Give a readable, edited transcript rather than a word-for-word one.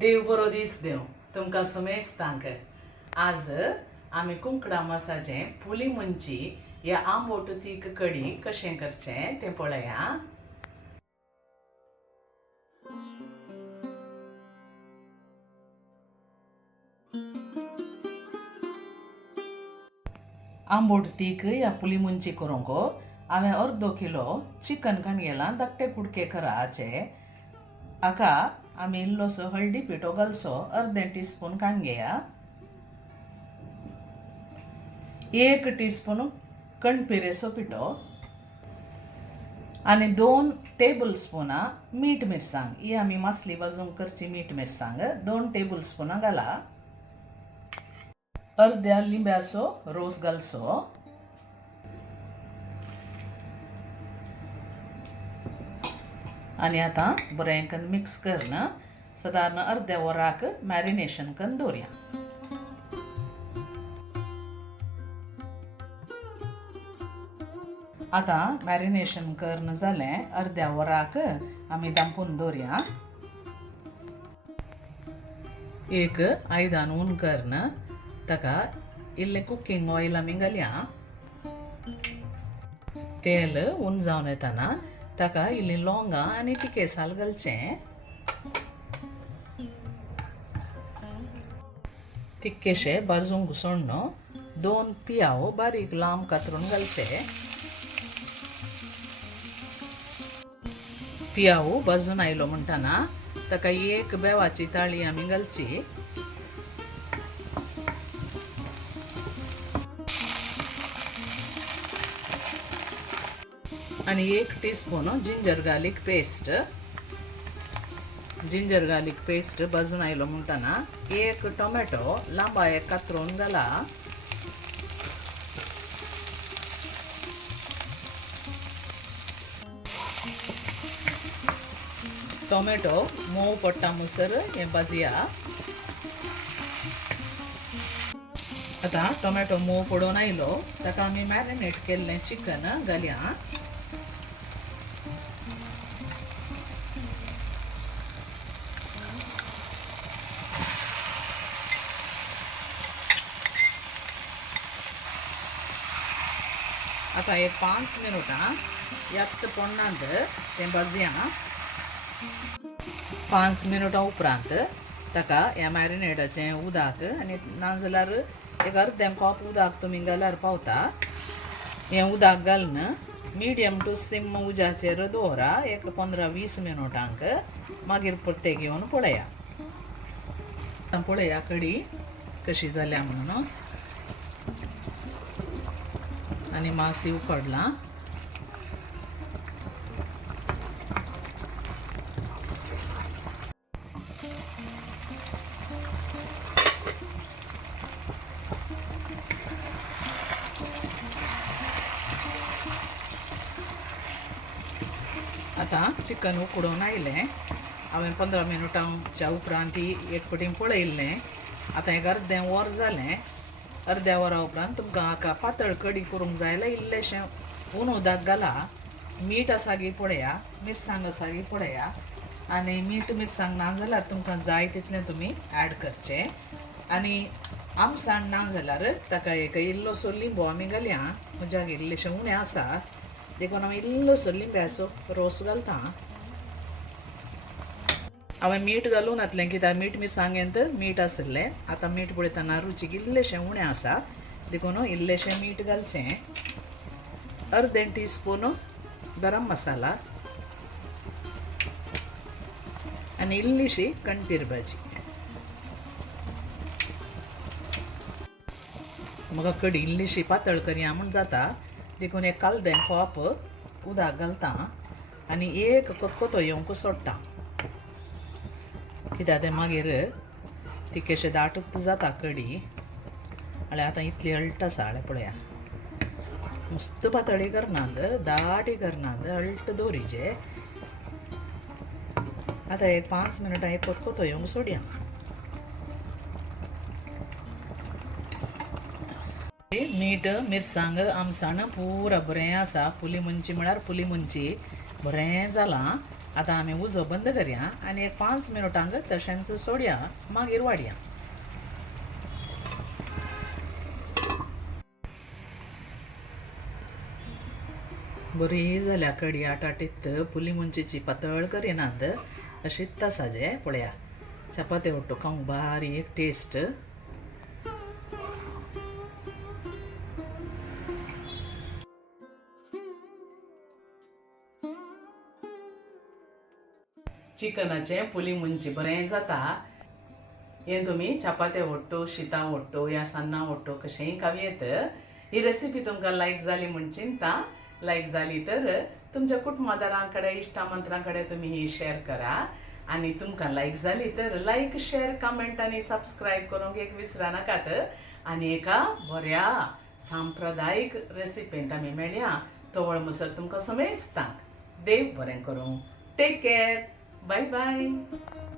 देव बरो दीस देव तुमकां समेस्तांक आज आमी कुंकडा मसाचें पुली मुंची ह्या आंबोट तीख कडी कशें करचें तें पळया. आंबोट तीख या पुली मुंची करूंक हांवें अर्दो किलो चिकन काडगेलां धाकटे कुडके कराचे. हाका आमी इल्लोसो हळदी पिठो घालचो अर्दें टीस्पून काडगेया. 1 टीस्पून कणपिरेचो पिठो आनी 2 टेबल स्पुनां मीठ मिरसांग. ही आमी मासली वाजूंक करची मीठ मिरसांग 2 टेबल स्पुनां घाला. अर्द्या लिंब्याचो रोस घालचो. आनी आतां बरें करून मिक्स करून सादारण अर्द्या वराक मॅरिनेशन करून दवरया. आतां मॅरिनेशन करून जालें अर्द्या वराक आमी दांपून दवरया. एक आयदान उन करून ताका इल्लें कुकींग ऑयल आमी घालया. तेल उन जावन येताना ताका इल्लीं लवंगां आनी तिकेसाल घालचें. तिक्केशें भाजूंक घुसोळ्ळो 2 पियाव बारीक लांब कातरून घालचे. पियाव भाजून आयलो म्हणटाना ताका 1 बेवाची ताळी आमी घालची. आनी 1 टीस्पून जिंजर गार्लीक पेस्ट भाजून आयलो म्हणटाना 1 टोमॅटो लांबा कातरून घाला. टोमॅटो मोव पडटा मुसर हें भाजया. आतां टोमॅटो मोव पडून आयलो ताका आमी मॅरिनेट केल्लें चिकन घालया. आतां एक 5 मिनटां यात पोन्नांत तें भाजया. 5 मिनटां उपरांत ताका ह्या मॅरिनेटाचें उदक आनी नाजाल्यार एक अर्दें कप उदक तुमी घाल्यार पावता. हें उदक घालून मिडियम टू सिम उज्याचेर दवरा एक 15-20 मिनटांक. मागीर परते घेवन पळया. पळया कडी कशी जाल्या म्हणून. आनी मासी उकडलां. आतां चिकन उकडून आयलें. हांवें 15 मिनटांच्या उपरांत एक पटीन पळयल्लें. आतां एक अर्दें वर जालें. अर्द्या वरा उपरांत तुमकां हाका पातळ कडी करूंक जाय जाल्यार इल्लेंशें ऊन उदक घाला. मीठ आसा गी पळया, मिरसांग आसा गी पळया. आनी मीठ मिरसांग ना जाल्यार तुमकां जाय तितलें तुमी ॲड करचें. आनी आमसाण ना जाल्यार ताका एक इल्लोसो लिंबू आमी घालया. म्हज्यागेर इल्लेशें उणें आसा देखून हांव इल्लोसो लिंब्याचो रोस घालता. हांवें मीठ घालून घातलें कित्याक मीठ मिरसांगेंत मीठ आसलें. आतां मीठ पळयतना रुचीक इल्लेशें उणें आसा देखून इल्लेशें मीठ घालचें. अर्दें टीस्पून गरम मसाला आनी इल्लीशी कणपीर भाजी. म्हाका कडी इल्लीशी पातळ करया म्हूण जाता देखून एक कालदें कप उदक घालता आनी एक कोतकोतो येवंक सोडटा. कित्याक तें मागीर तिकेशें दाटूच जाता कडी. जाल्यार आतां इतली हळट आसा जाल्यार पळया. मस्त पातळी करनात दाटी करनात हळट दवरीचे. आतां एक 5 मिनटां एक कोतकोतो येवंक सोडया. मीठ मिरसांग आमसाण पुरा बरें आसा. पुली मुंची म्हळ्यार पुली मुंची बरें जालां. आतां आमी उजो बंद करया आनी एक 5 मिनटांक तशेंच सोडया, मागीर वाडया. बरी जाल्या कडी आटाटीत पुली मुंचीची पातळ करिनात अशीच तासाजे पळया. चपाती ओट्टो खावंक बारीक टेस्ट. चिकनाचें पुली मुंची बरें जाता. हें तुमी चपात्या ओट्टो, शिता ओट्टो या सन्ना ओट्टो कशेंय खावयेत. ही रेसिपी तुमकां लायक जाली म्हूण चिंता. लायक जाली तर तुमच्या कुटुंबादारां कडेन इश्टामंत्रां कडेन तुमी ही शेअर करा. आनी तुमकां लायक जाली तर लायक, शेअर, कमेंट आनी सबस्क्रायब करूंक एक विसरा नाकात. आनी एका बऱ्या सांप्रदायीक रेसिपींत आमी मेळया. तोवळ म्हणसर तुमकां समेस्तांक देव बरें करूं. Take care. Bye bye.